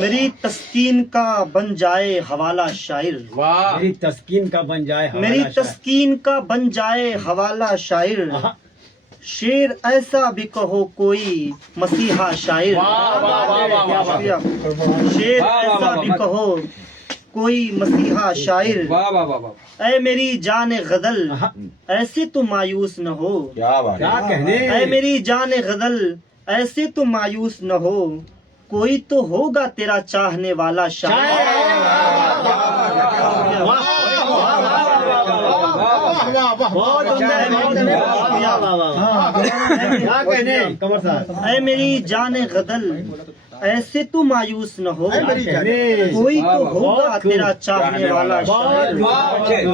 میری تسکین کا بن جائے حوالہ شاعر، میری تسکین کا بن جائے میری تسکین کا بن جائے حوالہ شاعر، شعر ایسا بھی کہو کوئی مسیحا شاعر، شعر ایسا بھی کہو کوئی مسیحا شاعر، اے میری جان غزل ایسے تو مایوس نہ ہو، کیا کہنے اے میری جان غزل ایسے تو مایوس نہ ہو، کوئی تو ہوگا تیرا چاہنے والا شاعر۔ اے میری جان غزل ایسے تو مایوس نہ ہو، کوئی تو ہوگا تیرا چاہنے والا شاعر۔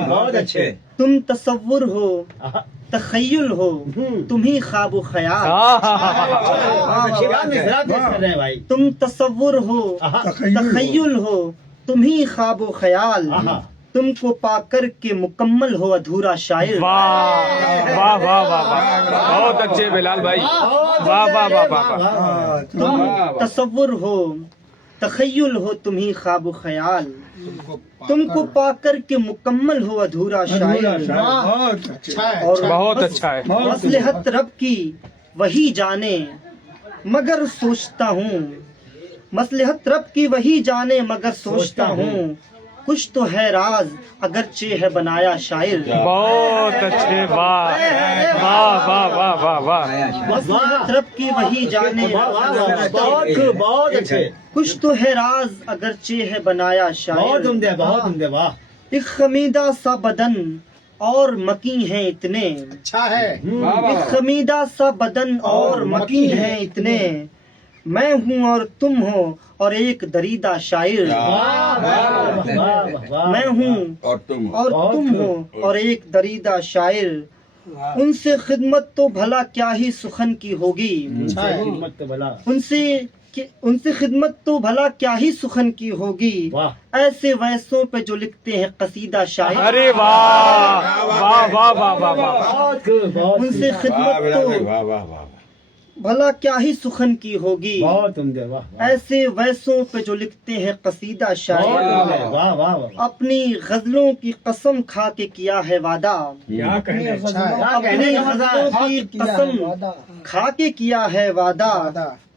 بہت اچھے تم تصور ہو تخیل ہو تم ہی خواب و خیال، تم تصور ہو تخیل ہو تم ہی خواب و خیال، تم کو پا کر کے مکمل ہو ادھورا شاعر۔ واہ واہ واہ واہ واہ، بہت اچھے بلال بھائی، واہ واہ واہ واہ۔ تم تصور ہو تخیل ہو تم ہی خواب و خیال، تم کو پا کر کے مکمل ہو ادھورا شاعر۔ اور بہت اچھا ہے۔ مصلحت رب کی وہی جانے مگر سوچتا ہوں، مصلحت رب کی وہی جانے مگر سوچتا ہوں، کچھ تو ہے راز اگرچہ ہے بنایا شاعر۔ بہت اچھے، واہ واہ واہ واہ واہ واہ۔ مصلحت رب کی وہی جانے بہت اچھے، کچھ تو ہے راز اگرچہ ہے بنایا شاعر۔ بہت عمدہ، بہت عمدہ، واہ ایک خمیدہ سا بدن اور مکی ہیں اتنے، اچھا ہے۔ ایک خمیدہ سا بدن اور مکی ہیں اتنے، میں ہوں اور تم ہو اور ایک دریدہ شاعر، میں ہوں اور تم ہو اور ایک دریدہ شاعر، ان سے خدمت تو بھلا کیا ہی سخن کی ہوگی، ان سے خدمت تو بھلا کیا ہی سخن کی ہوگی، ایسے ویسوں پہ جو لکھتے ہیں قصیدہ شاعر۔ ارے واہ واہ واہ واہ واہ واہ۔ ان سے خدمت تو بھلا کیا ہی سخن کی ہوگی، بہت عمدہ، واہ ایسے ویسوں پہ جو لکھتے ہیں قصیدہ شاعر۔ واہ واہ، اپنی غزلوں کی قسم کھا کے کیا ہے وعدہ، کیا کہنے، اپنی غزلوں کی قسم کھا کے کیا ہے وعدہ،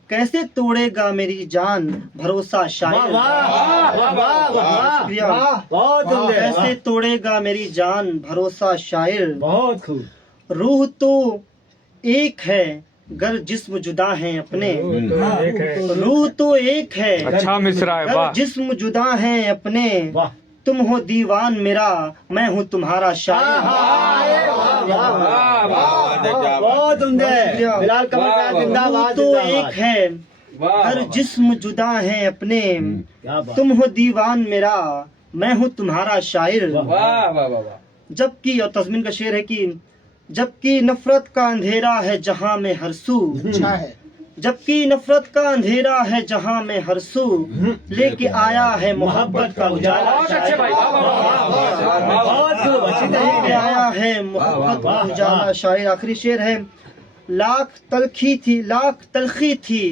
کیسے توڑے گا میری جان بھروسہ شاعر، بہت عمدہ، کیسے توڑے گا میری جان بھروسہ شاعر۔ بہت خوب، روح تو ایک ہے گر جسم جدا ہیں اپنے، روح تو ایک ہے اچھا مصرع ہے، گر واہ۔ جسم جدا ہیں اپنے، واہ تم ہو دیوان میرا میں ہوں تمہارا شاعر۔ بہت عمدہ، بلال قمر صاحب زندہ روح باد، تو زندہ ایک باد۔ ہے گر جسم جدا ہیں اپنے، کیا بات، تم ہو دیوان میرا میں ہوں تمہارا شاعر۔ جبکہ اور تضمین کا شعر ہے کہ جبکہ نفرت کا اندھیرا ہے جہاں میں ہر سو، جبکہ نفرت کا اندھیرا ہے جہاں میں ہر سو، لے کے آیا ہے محبت کا اجالا شاعر، بہت خوب، اچھی لے کے طرح آیا ہے محبت کا اجالا شاعر۔ آخری شعر ہے، لاکھ تلخی تھی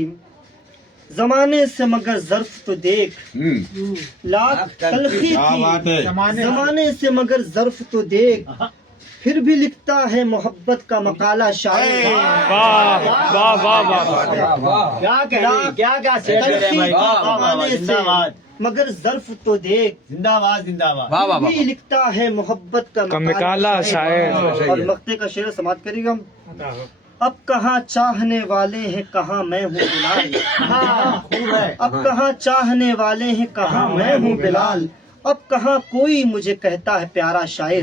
زمانے سے مگر ظرف تو دیکھ، لاکھ تلخی تھی زمانے سے مگر ظرف تو دیکھ، پھر بھی لکھتا ہے محبت کا مقالہ شاعر۔ واہ واہ واہ واہ واہ۔ کیا کہنے، کیا کیا شعر کہہ رہے ہیں بھائی، زمانے سے زندہ باد، مگر ظرف تو دیکھ، زندہ باد، زندہ باد۔ پھر بھی لکھتا ہے محبت کا مقالہ شاعر۔ اور مقطع کا شعر سماعت کریے گا۔ اب کہاں چاہنے والے ہیں کہاں میں ہوں بلال، خوب ہے، اب کہاں چاہنے والے ہیں کہاں میں ہوں بلال، اب کہاں کوئی مجھے کہتا ہے پیارا شاعر۔